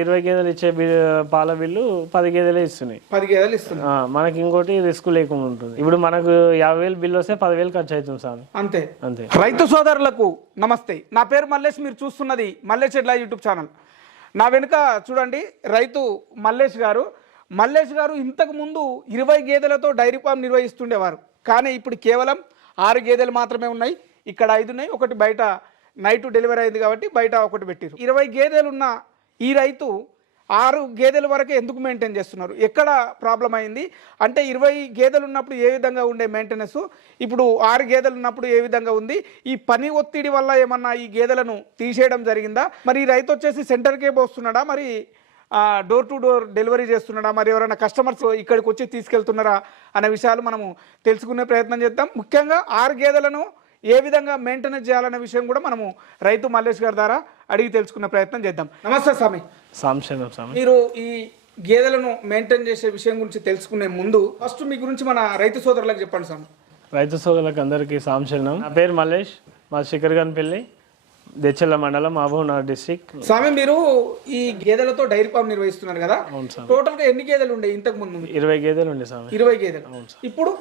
ఇరవై గేదెలు ఇచ్చే పాల బిల్లు పది గేదెలే ఇస్తున్నాయి. పది గేదెలు ఇస్తుంది ఆ, మనకి ఇంకోటి రిస్క్ లేకుండా ఉంటుంది. ఇప్పుడు మనకు యాభై వేలు బిల్లు వస్తే పదివేలు ఖర్చు అవుతుంది సార్. అంతే. అంతే. రైతు సోదరులకు నమస్తే. నా పేరు మల్లేష్ మీరు చూస్తున్నది మల్లేష్ ఎడ్ల యూట్యూబ్ ఛానల్. నా వెనుక చూడండి రైతు మల్లేష్ గారు. మల్లేష్ గారు ఇంతకు ముందు ఇరవై గేదెలతో డైరీ ఫామ్ నిర్వహిస్తుండేవారు. కానీ ఇప్పుడు కేవలం ఆరు గేదెలు మాత్రమే ఉన్నాయి. ఇక్కడ ఐదు ఉన్నాయి. ఒకటి బయట నైట్ డెలివరీ అయింది కాబట్టి బయట ఒకటి పెట్టారు ఇరవై గేదెలు ఉన్న ఈ రైతు ఆరు గేదెల వరకే ఎందుకు మెయింటైన్ చేస్తున్నారు? ఎక్కడ ప్రాబ్లం అయింది? అంటే ఇరవై గేదెలు ఉన్నప్పుడు ఏ విధంగా ఉండే మెయింటెనెన్స్ ఇప్పుడు ఆరు గేదెలు ఉన్నప్పుడు ఏ విధంగా ఉంది? ఈ పని ఒత్తిడి వల్ల ఏమన్నా ఈ గేదెలను తీసేయడం జరిగిందా? మరి ఈ రైతు వచ్చేసి సెంటర్కే పోస్తున్నాడా? మరి డోర్ టు డోర్ డెలివరీ చేస్తున్నాడా? మరి ఎవరైనా కస్టమర్స్ ఇక్కడికి వచ్చి తీసుకెళ్తున్నారా? అనే విషయాలు మనము తెలుసుకునే ప్రయత్నం చేద్దాం. ముఖ్యంగా ఆరు గేదెలను ఏ విధంగా మెయింటెనెన్స్ చేయాలనే విషయం కూడా మనము రైతు మల్లేష్ గారి ద్వారా అడిగి తెలుసుకునే ప్రయత్నం చేద్దాం. నమస్తే స్వామి. స్వామి. మీరు ఈ గేదెలను మెయింటైన్ చేసే విషయం గురించి తెలుసుకునే ముందు ఫస్ట్ మీ గురించి మన రైతు సోదరులకు చెప్పండి స్వామి. రైతు సోదరులకు అందరికీ సాంశనం నా పేరు మల్లేష్ మా శిఖర్గన్పల్లి దెచ్చల్ల మండలం మహబూబ్నగర్ డిస్టిక్. స్వామి మీరు ఈ గేదెలతో డైరీ ఫామ్ నిర్వహిస్తున్నారు కదా? అవును సార్. టోటల్గా ఎన్ని గేదెలు ఉండే ఇంతకు ముందు? ఇరవై గేదెలు ఉండే స్వామి ఇరవై గేదెలు. ఇప్పుడు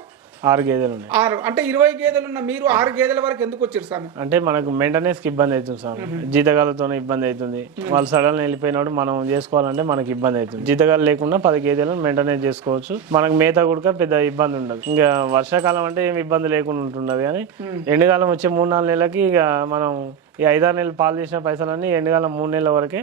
ఆరు గేదెలు ఉన్నాయి. ఆరు అంటే ఇరవై గేదెలు ఉన్న మీరు ఆరు గేదెల వరకు ఎందుకు వచ్చారు స్వామి అంటే మనకు మెయింటెనెన్స్కి ఇబ్బంది అవుతుంది సార్ జీతగాలతో ఇబ్బంది అవుతుంది. వాళ్ళు సడన్ వెళ్ళిపోయినప్పుడు మనం చేసుకోవాలంటే మనకి ఇబ్బంది అవుతుంది. జీతగాలు లేకుండా పది గేదెలను మెయింటెనెన్స్ చేసుకోవచ్చు. మనకు మేత కూడా పెద్ద ఇబ్బంది ఉండదు. ఇంకా వర్షాకాలం అంటే ఏమి ఇబ్బంది లేకుండా ఉంటున్నది కానీ ఎండాకాలం వచ్చే మూడు నాలుగు నెలలకి ఇక మనం ఈ ఐదారు నెలలు పాలు చేసిన పైసలన్నీ ఎండాకాలం మూడు నెలల వరకే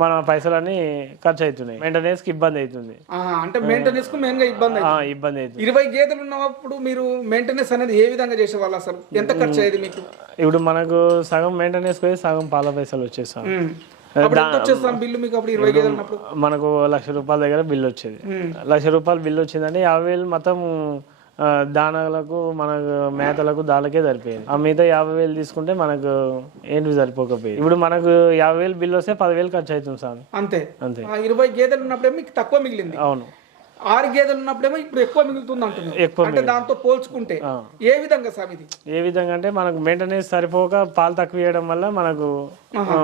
మన పైసలన్నీ ఖర్చు అవుతున్నాయి మెయింటెనెన్స్కి ఇబ్బంది అవుతుంది. అంటే మెయింటెనెన్స్కు మెయిన్గా ఇబ్బంది. ఇబ్బంది అవుతుంది. ఇరవై గేదెలు ఉన్నప్పుడు మీరు మెయింటెనెన్స్ అనేది ఏ విధంగా చేసేవాళ్ళు అసలు? ఎంత ఖర్చు అయ్యేది మీకు? ఇప్పుడు మనకు సగం మెయింటెనెన్స్ పోయి సగం పాల పైసలు వచ్చేస్తాం. బిల్లు మీకు అప్పుడు ఇరవై మనకు లక్ష రూపాయల దగ్గర బిల్ వచ్చేది. లక్ష రూపాయలు బిల్ వచ్చిందంటే యాభై వేలు మొత్తం దానాలకు మనకు మేతలకు దానికే సరిపోయింది. ఆ మిగతా యాభై వేలు తీసుకుంటే మనకు ఏంటి సరిపోకపోయింది. ఇప్పుడు మనకు యాభై వేలు బిల్ వస్తే పదివేలు ఖర్చు అవుతుంది సార్. అంతే. అంతే. ఇరవై గేదెలు ఉన్నప్పుడేమో మీకు తక్కువ మిగిలింది. అవును. ఆరు గేదెలు ఉన్నప్పుడేమో ఇప్పుడు ఎక్కువ మిగులుతుంది అంటున్నారు అంటే దాంతో పోల్చుకుంటే ఏ విధంగా సార్ ఇది? ఏ విధంగా అంటే మనకు మెయింటెనెన్స్ సరిపోక పాలు తక్కువ ఇవ్వడం వల్ల మనకు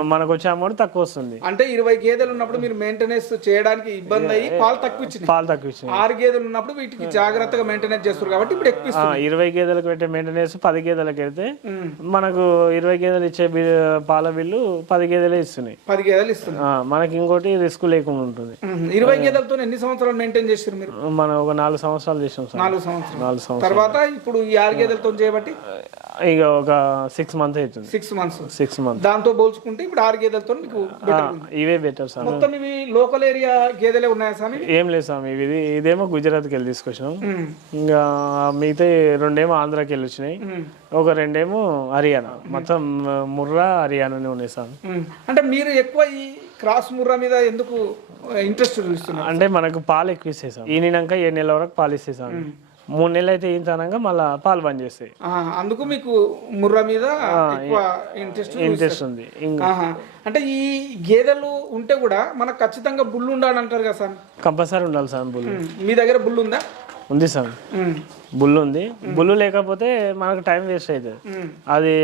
మనకు వచ్చే అమౌంట్ తక్కువ వస్తుంది. అంటే ఇరవై గేదెలు ఉన్నప్పుడు మీరు మెయింటెనెన్స్ చేయడానికి ఇబ్బంది అయ్యి పాలు తక్కువ ఇచ్చినాయి. పాలు తక్కువ ఇచ్చినాయి. ఆరు గేదెలు ఉన్నప్పుడు వీటికి జాగ్రత్తగా మెయింటెనెన్స్ చేస్తారు కాబట్టి ఇప్పుడు ఎక్కువ ఇరవై గేదెలకు పెట్టే మెయింటెనెన్స్ పది గేదెలకు వెళ్తే. మనకు ఇరవై గేదెలు ఇచ్చే పాల బిల్లు పది గేదెలే ఇస్తున్నాయి. పది గేదెలు ఇస్తుంది ఆ, మనకి ఇంకోటి రిస్క్ లేకుండా ఉంటుంది. ఇరవై గేదెలతో ఎన్ని సంవత్సరాలు మెయింటైన్ చేస్తారు మీరు? మనం ఒక నాలుగు సంవత్సరాలు చేసాం సార్. నాలుగు సంవత్సరాలు. నాలుగు సంవత్సరాలు. తర్వాత ఇప్పుడు ఈ ఆరు గేదెలతో చేయబట్టి? ఇక ఒక సిక్స్ మంత్ అవుతుంది. సిక్స్ మంత్స్ సిక్స్ మంత్ దాంతో పోల్చుకుంటే ఇప్పుడు ఆరు గేదెలతో మీకు better ఉంది. ఇవే బెటర్ సార్. మొత్తం ఇవి లోకల్ ఏరియా గేదెలే ఉన్నాయా స్వామి ఏం లేదు స్వామి ఇది ఇదేమో గుజరాత్కి వెళ్ళి తీసుకొచ్చినాం. ఉమ్. ఇంకా మిగతా రెండేమో ఆంధ్రాకి వెళ్ళి వచ్చినాయి. ఒక రెండేమో హర్యానా. మొత్తం ముర్రా హర్యానానే ఉన్నాయి సార్. ఉమ్. అంటే మీరు ఎక్కువ ఈ క్రాస్ ముర్రా మీద ఎందుకు ఇంట్రెస్ట్ చూపిస్తున్నారు? అంటే మనకు పాలు ఎక్కువ ఇస్తాయి ఈనినాక ఏడు నెలల వరకు పాలు ఇస్తాయి మూడు నెలలు అయితే ఈనతానంగా మళ్ళీ పాలు బంద్ చేస్తాయి. అందుకు మీకు ముర్రా మీద ఇంట్రెస్ట్ ఇంట్రెస్ట్ ఉంది. అంటే ఈ గేదెలు ఉంటే కూడా మనకు ఖచ్చితంగా బుల్లు ఉండాలంటారు కదా సార్? కంపల్సరీ ఉండాలి సార్ బుల్ ఉమ్. మీ దగ్గర బుల్లు ఉందా? ఉంది సార్. ఉమ్. బుల్ ఉంది. బుల్ లేకపోతే మనకు టైం వేస్ట్ అవుతుంది. అది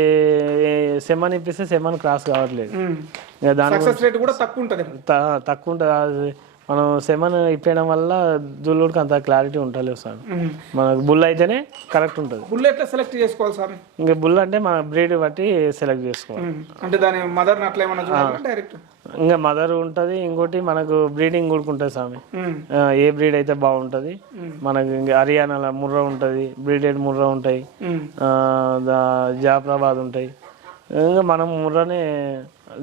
సెమన్ ఇప్పిస్తే సెమన్ క్రాస్ కావట్లేదు. సక్సెస్ రేట్ కూడా తక్కువ ఉంటుంది. తక్కువ ఉంటుంది. మనం సెమన్ ఇప్పేయడం వల్ల దుల్లుడికి అంత క్లారిటీ ఉంటలేదు సార్. మనకు బుల్ అయితేనే కరెక్ట్ ఉంటుంది. బుల్ ఎట్లా సెలెక్ట్ చేసుకోవాలి సార్? ఇంకా బుల్ అంటే మన బ్రీడ్ బట్టి సెలెక్ట్ చేసుకోవాలి. అంటే దాని మదర్ అట్లా డైరెక్ట్? ఇంకా మదర్ ఉంటుంది ఇంకోటి మనకు బ్రీడింగ్ కూడా ఉంటుంది స్వామి ఏ బ్రీడ్ అయితే బాగుంటుంది మనకు ఇంకా హర్యానాలో ముర్రా ఉంటుంది బ్రీడెడ్ ముర్రా ఉంటాయి. జాఫరాబాద్ ఉంటాయి. ఇంకా మనం ముర్రానే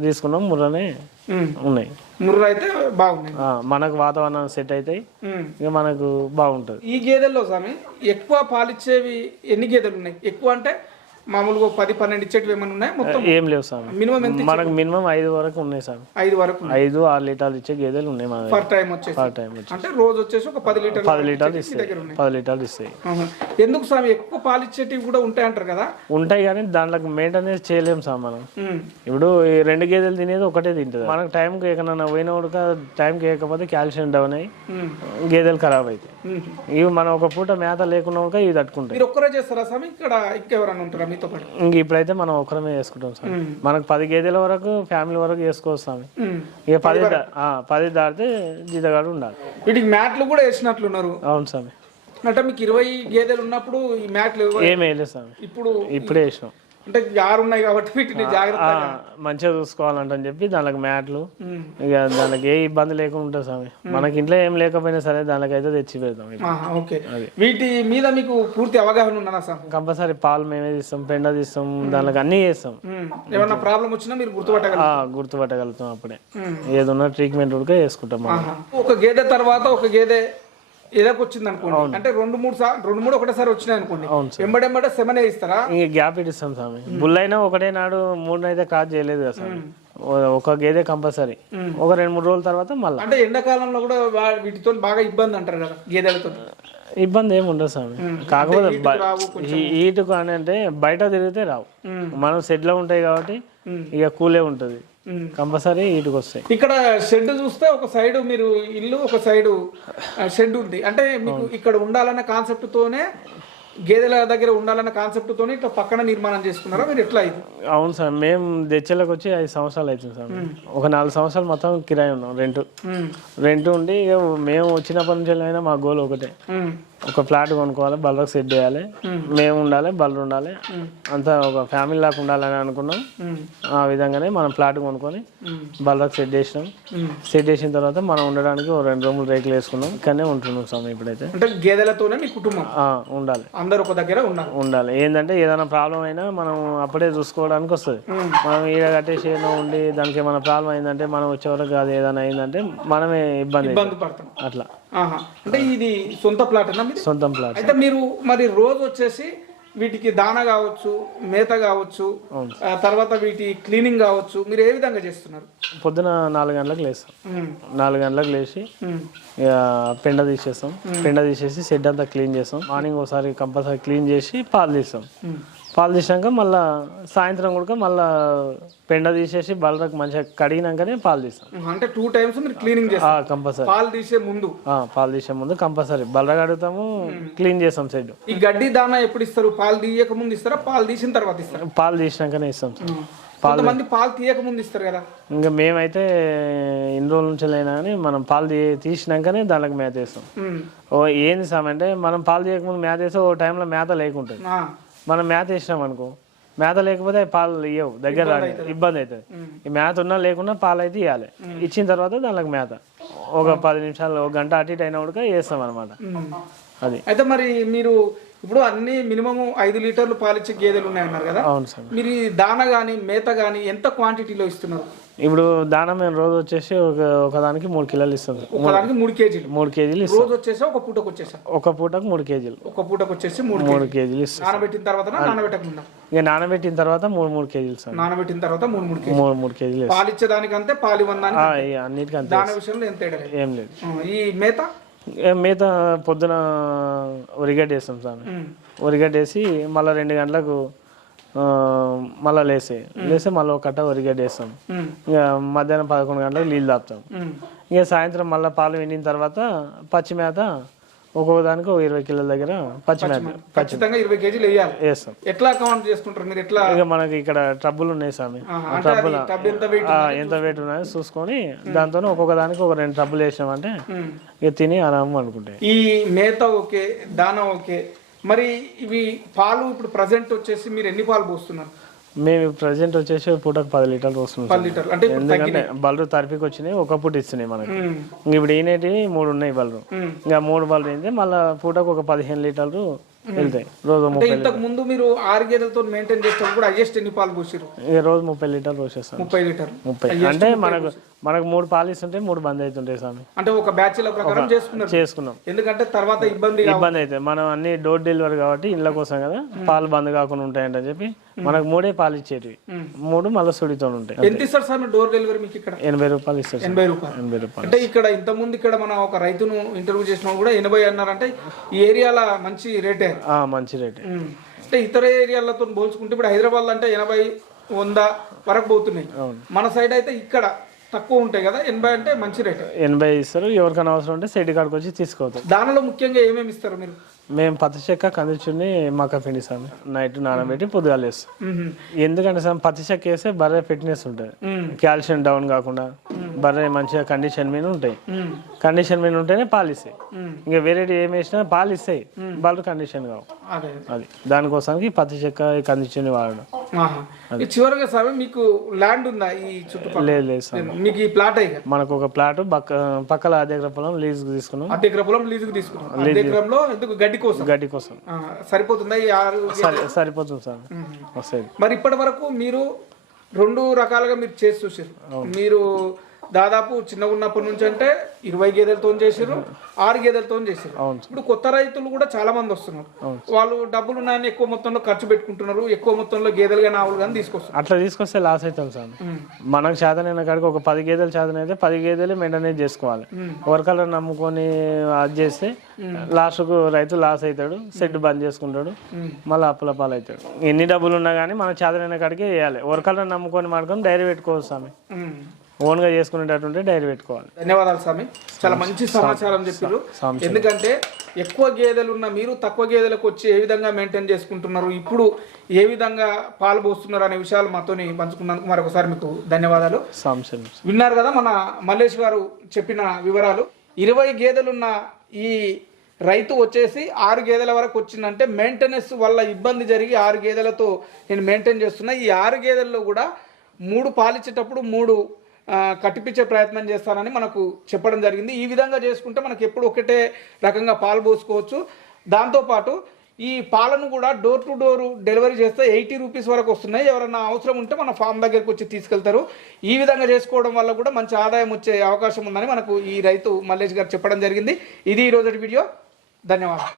తీసుకున్నాం ముర్రానే. ఉన్నాయి. ముర్రా అయితే బాగున్నాయి మనకు వాతావరణం సెట్ అవుతాయి. ఇక మనకు బాగుంటుంది. ఈ గేదెల్లో స్వామి ఎక్కువ పాలిచ్చేవి ఎన్ని గేదెలు ఉన్నాయి? ఎక్కువ అంటే మామూలుగా పది పన్నెండు ఇచ్చేటివి ఏమైనా ఉన్నాయి మొత్తం? ఏం లేవు స్వామి మినిమం ఎంత మనకు మినిమం ఐదు వరకు ఉన్నాయి స్వామి ఐదు వరకు ఐదు ఆరు లీటర్లు ఇచ్చే గేదెలు ఉన్నాయి మన పర్ టైం వచ్చేసి? పర్ టైం వచ్చి అంటే రోజు వచ్చేసి ఒక పది లీటర్లు పది లీటర్లు ఇస్తాయి. పది లీటర్లు ఇస్తాయి. ఎందుకు స్వామి ఎక్కువ పాలిచ్చేటివి కూడా ఉంటాయి అంటారు కదా? ఉంటాయి కానీ దాంట్లో మెయింటెనెన్స్ చేయలేము సార్ మనం. ఇప్పుడు ఈ రెండు గేదెలు తినేది ఒకటే తింటుంది. మనకు టైంకి ఎక్కడన్నా పోయిన కూడా టైంకి వేయకపోతే కాల్షియం డౌన్ అయ్యి. గేదెలు ఖరాబ్ అవుతాయి. ఇవి మనం ఒక పూట మేత లేకుండా కూడా ఇవి తట్టుకుంటాయి. మీరు ఒక్కరే చేస్తారా స్వామి ఇక్కడ ఇంకెవరన్నా ఉంటారా? మీతో పాటు. ఇంక ఇప్పుడైతే మనం ఒకరమే చేసుకుంటాం సార్. మనకు పది గేదెల వరకు ఫ్యామిలీ వరకు చేసుకోవచ్చు స్వామి. ఇక పది పది దాటితే జీతగాడు ఉండాలి. వీటికి మ్యాట్లు కూడా వేసినట్లున్నారు. అవును స్వామి. అంటే మీకు ఇరవై గేదెలు ఉన్నప్పుడు ఈ మ్యాట్లు ఇవ్వ- ఏం వేయలేదు స్వామి. ఇప్పుడు ఇప్పుడే వేసినాం. అంటే ఉన్నాయి కాబట్టి వీటిని జాగ్రత్త మంచిగా చూసుకోవాలంటని చెప్పి దానికి మ్యాట్లు. ఇక దానికి ఏ ఇబ్బంది లేకుండా స్వామి. మనకి ఇంట్లో ఏం లేకపోయినా సరే దానికైతే తెచ్చి పెడతాం ఓకే. వీటి మీద మీకు పూర్తి అవగాహన ఉన్నదా సార్? కంపల్సరీ పాలు మేమే తీస్తాం పెండ తీస్తాం దానికి అన్నీ చేస్తాం. ఏమన్నా ప్రాబ్లం వచ్చినా మీరు గుర్తుపట్టగలరు? ఆ, గుర్తుపట్టగలుగుతాం అప్పుడే. ఏదన్నా ట్రీట్మెంట్ ఉడికే చేసుకుంటాం. ఒక గేదె తర్వాత ఒక గేదె ఎదకు వచ్చింది అనుకోండి అంటే రెండు మూడు సార్ రెండు మూడు ఒకటేసారి వచ్చినాయి అనుకోండి ఎంబడెంబడే సెమనే ఇస్తారా? ఇంక గ్యాప్ ఇస్తాం స్వామి. బుల్లైనా ఒకటే నాడు మూడు అయితే క్రాస్ చేయలేదు కదా స్వామి. ఓ- ఒక గేదె కంపల్సరీ. ఒక రెండు మూడు రోజుల తర్వాత మళ్ళీ. అంటే ఎండాకాలంలో కూడా వీటితో బాగా ఇబ్బంది అంటారు కదా గేదెలతో. ఇబ్బంది ఏమి ఉండదు స్వామి. కాకపోతే ఈటుకు అని అంటే బయట తిరిగితే రావు. మనం షెడ్లో ఉంటాయి కాబట్టి ఇక కూలే ఉంటుంది. కంపల్సరీ ఈటుకు వస్తాయి ఇక్కడ షెడ్ చూస్తే ఒక సైడ్ మీరు ఇల్లు ఒక సైడ్ షెడ్ ఉంది. అంటే మీకు ఇక్కడ ఉండాలన్న కాన్సెప్ట్ తోనే గేదెల దగ్గర ఉండాలన్న కాన్సెప్ట్ తోనే ఇట్లా పక్కన నిర్మాణం చేసుకున్నారా? మీరు ఎట్లా ఇది? అవును సార్ మేము దెచ్చలకు వచ్చి ఐదు సంవత్సరాలు అవుతుంది సార్. ఒక నాలుగు సంవత్సరాలు మొత్తం కిరాయి ఉన్నాం రెంట్. రెంట్ ఉండి మేము వచ్చినప్పటి నుంచి అయినా మా గోల్ ఒకటే. ఒక ఫ్లాట్ కొనుక్కోవాలి బల్లకు సెట్ చేయాలి. మేము. ఉండాలి బళ్ళు ఉండాలి. అంతా ఒక ఫ్యామిలీ లాగా ఉండాలని అనుకున్నాం. ఆ విధంగానే మనం ఫ్లాట్ కొనుక్కొని. బల్లకు సెట్ చేసినాం. సెట్ చేసిన తర్వాత మనం ఉండడానికి ఓ రెండు రూములు రేకులు వేసుకున్నాం. ఇక్కడనే ఉంటున్నాం స్వామి ఇప్పుడైతే. అంటే గేదెలతోనే మీ కుటుంబం? ఉండాలి. అందరు ఒక దగ్గర ఉన్నారు ఉండాలి. ఏంటంటే ఏదైనా ప్రాబ్లం అయినా మనం అప్పుడే చూసుకోవడానికి వస్తుంది. మనం ఈడ కట్టేసి ఏదో ఉండి దానికి ఏమైనా ప్రాబ్లం అయిందంటే మనం వచ్చే వరకు కాదు ఏదైనా అయిందంటే మనమే ఇబ్బంది అట్లా. అంటే ఇది సొంత ప్లాట్ సొంతం ప్లాట్. అయితే మీరు మరి రోజు వచ్చేసి వీటికి దాన కావచ్చు మేత కావచ్చు ఆ తర్వాత వీటి క్లీనింగ్ కావచ్చు మీరు ఏ విధంగా చేస్తున్నారు? పొద్దున నాలుగు గంటలకు లేస్తాం. నాలుగు గంటలకు లేచి పెండ తీసేస్తాం. పెండ తీసేసి షెడ్ అంతా క్లీన్ చేస్తాం. మార్నింగ్ ఒకసారి కంపల్సరీ క్లీన్ చేసి పాలు తీస్తాం. పాలు తీసినాక మళ్ళా సాయంత్రం కూడా మళ్ళా పెండ తీసేసి బలరకు మంచిగా కడిగినాకనే పాలు తీస్తాం. అంటే టూ టైమ్స్ మీరు క్లీనింగ్ కంపల్సరీ. పాలు తీసే ముందు. పాలు తీసే ముందు కంపల్సరీ. బలర కడుగుతాము క్లీన్ చేస్తాం షెడ్ ఈ గడ్డి దానా ఎప్పుడు ఇస్తారు? పాలు తీయక ముందు ఇస్తారా? పాలు తీసిన తర్వాత ఇస్తారా? పాలు తీసినాకనే ఇస్తాం సార్. కొంతమంది పాలు తీయక ముందు ఇస్తారు కదా. ఇంకా మేమైతే ఎన్ని రోజుల నుంచి అయినా కానీ మనం పాలు తీ తీసినాకనే దానికి మేత వేస్తాం. ఓ ఏంది సార్ అంటే మనం పాలు తీయకముందు మేత వేస్తే ఓ టైంలో మేత లేకుంటుంది. మనం మేత వేసినాం అనుకో. మేత లేకపోతే పాలు ఇవ్వవు దగ్గర ఇబ్బంది అవుతుంది. ఈ మేత ఉన్నా లేకున్నా పాలు అయితే ఇవ్వాలి ఇచ్చిన తర్వాత దానికి మేత ఒక పది నిమిషాలు ఒక గంట అటు ఇటు అయినా కూడా వేస్తాం అనమాట. అది. అయితే మరి మీరు ఇప్పుడు అన్ని మినిమం ఐదు లీటర్లు పాలిచ్చే గేదెలు ఉన్నాయన్నారు కదా? అవును సార్. మీరు దాన గాని మేత గాని ఎంత క్వాంటిటీలో ఇస్తున్నారు? ఇప్పుడు దానం మేము రోజు వచ్చేసి ఒక ఒకదానికి మూడు కిలోలు ఇస్తాం సార్. ఒకదానికి మూడు కేజీలు. మూడు కేజీలు ఇస్తాం. రోజు వచ్చేసి ఒక పూటకు వచ్చేసా? ఒక పూటకు మూడు కేజీలు. ఒక పూటకు వచ్చేసి మూడు మూడు కేజీలు ఇస్తాం. నానబెట్టిన తర్వాత నానబెట్టకుండా? ఇక నానబెట్టిన తర్వాత మూడు మూడు కేజీలు సార్ నానబెట్టిన తర్వాత మూడు మూడు కేజీలు. మూడు మూడు కేజీలు పాలు ఇచ్చేదానికంతే పాలు ఇవ్వడానికి ఆ, ఇక అన్నిటికీ అంతే దాని విషయంలో ఎంత. ఏం లేదు. ఈ మేత? మిగతా పొద్దున ఒరిగడ్డ వేస్తాం సార్. ఉమ్, ఒరిగడ్డ వేసి మళ్ళీ రెండు గంటలకు మళ్ళా లేసి. లేసి మళ్ళీ ఒక కట్ట వేస్తాం ఇక మధ్యాహ్నం పదకొండు గంటలకు నీళ్ళు తాపుతాం. ఇక సాయంత్రం మళ్ళీ పాలు విండిన తర్వాత పచ్చి మేత ఒక్కొక్క దానికి ఒక ఇరవై కిలోల దగ్గర పచ్చి మేత. ఖచ్చితంగా ఇరవై కేజీలు వేయాలి. వేస్తాం. ఎట్లా కౌంట్ చేసుకుంటారు మీరు? ఎట్లా? ఇక మనకి ఇక్కడ ట్రబ్బులు ఉన్నాయి స్వామి. టబ్ ఎంత వెయిట్ ఉన్నాయో చూసుకొని దాంతో ఒక్కొక్క దానికి ఒక రెండు ట్రబ్బులు వేసినామంటే. ఇక తిని ఆరామం అనుకుంటాయి ఈ మేత ఓకే దాన ఓకే మరి ఇవి పాలు ఇప్పుడు ప్రజెంట్ వచ్చేసి మీరు ఎన్ని పాలు పోస్తున్నారు? మేము ప్రజెంట్ వచ్చేసి పూటకు పది లీటర్లు వస్తున్నాం పది లీటర్లు. అంటే ఎందుకంటే బల్లు తరిపికి వచ్చినాయి ఒక పూట ఇస్తున్నాయి మనకి. ఇప్పుడు ఈనేటి మూడు ఉన్నాయి బల్లు. ఇంకా మూడు బల్లు అయితే మళ్ళీ పూటకు ఒక పదిహేను లీటర్లు వెళ్తాయి. రోజు ముప్పై ఇంతకు ముందు మీరు ఆరు గేదెలతో మెయింటైన్ చేసేటప్పుడు కూడా హైయెస్ట్ ఎన్ని పాలు పోసారు రోజు ముప్పై లీటర్లు వచ్చేస్తాం ముప్పై లీటర్లు. ముప్పై. అంటే మనకు మనకు మూడు పాలు ఇస్తుంటే మూడు బంద్ అవుతుంటాయి స్వామి. అంటే ఒక బ్యాచ్ల ప్రకారం చేసుకున్నారు. చేసుకున్నాం. ఎందుకంటే తర్వాత ఇబ్బంది ఇబ్బంది అయితే మనం అన్ని డోర్ డెలివరీ కాబట్టి ఇళ్ళ కోసం కదా పాలు బంద్ కాకుండా ఉంటాయంట చెప్పి మనకు మూడే పాలు ఇచ్చేటివి. మూడు మళ్ళీ సుడితో ఉంటాయి. ఎంత ఇస్తారు సార్ డోర్ డెలివరీ మీకు ఇక్కడ? ఎనభై రూపాయలు ఇస్తారు. ఎనభై రూపాయలు. ఎనభై రూపాయలు. అంటే ఇక్కడ ఇంత ముందు ఇక్కడ మన ఒక రైతును ఇంటర్వ్యూ చేసినప్పుడు కూడా ఎనభై అన్నారంటే ఈ ఏరియాలో మంచి రేటే. మంచి రేటే. అంటే ఇతర ఏరియాలతో పోల్చుకుంటే ఇప్పుడు హైదరాబాద్ అంటే ఎనభై వంద వరకు పోతున్నాయి. మన సైడ్ అయితే ఇక్కడ తక్కువ ఉంటాయి కదా ఎనభై అంటే మంచి రేట్. ఎనభై ఇస్తారు ఎవరికైనా అవసరం ఉంటే సెడ్ కాడికి వచ్చి తీసుకోవద్దు దానిలో ముఖ్యంగా ఏమేమి ఇస్తారు మీరు? మేము పత్తి చెక్క కందిచుని మక్క పిండి సార్ నైట్ నానబెట్టి పొద్దుగాలు వేస్తాం. ఎందుకంటే సార్ పత్తి చెక్క వేస్తే బర్రె ఫిట్నెస్ ఉంటుంది. కాల్షియం డౌన్ కాకుండా బర్రె మంచిగా కండిషన్ మీద ఉంటాయి. కండిషన్ మీద ఉంటేనే పాలు ఇస్తాయి. ఇంకా వేరే ఏం వేసినా పాలు ఇస్తాయి. వాళ్ళు కండిషన్ కావు. అదే. దానికోసానికి పత్తి చెక్క కందిచుని వాడడం. చివరిగా స్వామి మీకు ల్యాండ్ ఉందా ఈ చుట్టుపక్కల? మీకు ఈ ప్లాట్ ఇక? మనకు ఒక ప్లాట్ పక్క పక్కల అదే పొలం లీజ్ తీసుకున్నాం. అర్ధ ఎకరం పొలం లీజుకు తీసుకున్నాం. అర్ధ ఎకరంలో ఎందుకు గడ్డి కోసం? గడ్డి కోసం. సరిపోతుందా ఈ ఆరు సరి సరిపోతుంది సార్ వస్తుంది మరి ఇప్పటి వరకు మీరు రెండు రకాలుగా మీరు చేసి చూసారు. మీరు దాదాపు చిన్నగా ఉన్నప్పటి నుంచి అంటే ఇరవై గేదెలతో చేసారు ఆరు గేదెలతో చేసారు ఇప్పుడు కొత్త రైతులు కూడా చాలా మంది వస్తున్నారు. వాళ్ళు డబ్బులు ఉన్నాయని ఎక్కువ మొత్తంలో ఖర్చు పెట్టుకుంటున్నారు ఎక్కువ మొత్తంలో గేదెలు కానీ ఆవులు కానీ తీసుకొస్తున్నారు. అట్లా తీసుకొస్తే లాస్ అవుతాం సార్. మనకు చేతనైన కాడికి ఒక పది గేదెలు చేతనైతే పది గేదెలు మెయింటైన్ చేసుకోవాలి. వర్కర్లను నమ్ముకొని అది చేస్తే లాస్ట్కు రైతు లాస్ అవుతాడు సెట్ బంద్ చేసుకుంటాడు మళ్ళీ అప్పుల పాలు అవుతాడు ఎన్ని డబ్బులు ఉన్నా కానీ మన చేతనైన కాడికి వేయాలి. వర్కర్లను నమ్ముకొని మాడుకొని డైరీ పెట్టుకోవచ్చు. ఓన్గా చేసుకునేటట్టుంటే డైరీ పెట్టుకోవాలి. ధన్యవాదాలు స్వామి. చాలా మంచి సమాచారం చెప్పారు. ఎందుకంటే ఎక్కువ గేదెలు ఉన్న మీరు తక్కువ గేదెలకు వచ్చి ఏ విధంగా మెయింటైన్ చేసుకుంటున్నారు? ఇప్పుడు ఏ విధంగా పాలు పోస్తున్నారు అనే విషయాలు మాతోని పంచుకున్నందుకు మరొకసారి మీకు ధన్యవాదాలు. విన్నారు కదా మన మల్లేష్ గారు చెప్పిన వివరాలు. ఇరవై గేదెలున్న ఈ రైతు వచ్చేసి ఆరు గేదెల వరకు వచ్చిందంటే మెయింటెనెన్స్ వల్ల ఇబ్బంది జరిగి ఆరు గేదెలతో నేను మెయింటైన్ చేస్తున్నా ఈ ఆరు గేదెల్లో కూడా మూడు పాలిచ్చేటప్పుడు మూడు కట్టిపించే ప్రయత్నం చేస్తానని మనకు చెప్పడం జరిగింది. ఈ విధంగా చేసుకుంటే మనకు ఎప్పుడు ఒకటే రకంగా పాలు పోసుకోవచ్చు. దాంతోపాటు ఈ పాలను కూడా డోర్ టు డోర్ డెలివరీ చేస్తే ఎయిటీ రూపీస్ వరకు వస్తున్నాయి. ఎవరైనా అవసరం ఉంటే మన ఫామ్ దగ్గరికి వచ్చి తీసుకెళ్తారు. ఈ విధంగా చేసుకోవడం వల్ల కూడా మంచి ఆదాయం వచ్చే అవకాశం ఉందని మనకు ఈ రైతు మల్లేష్ గారు చెప్పడం జరిగింది. ఇది ఈరోజు వీడియో. ధన్యవాదాలు.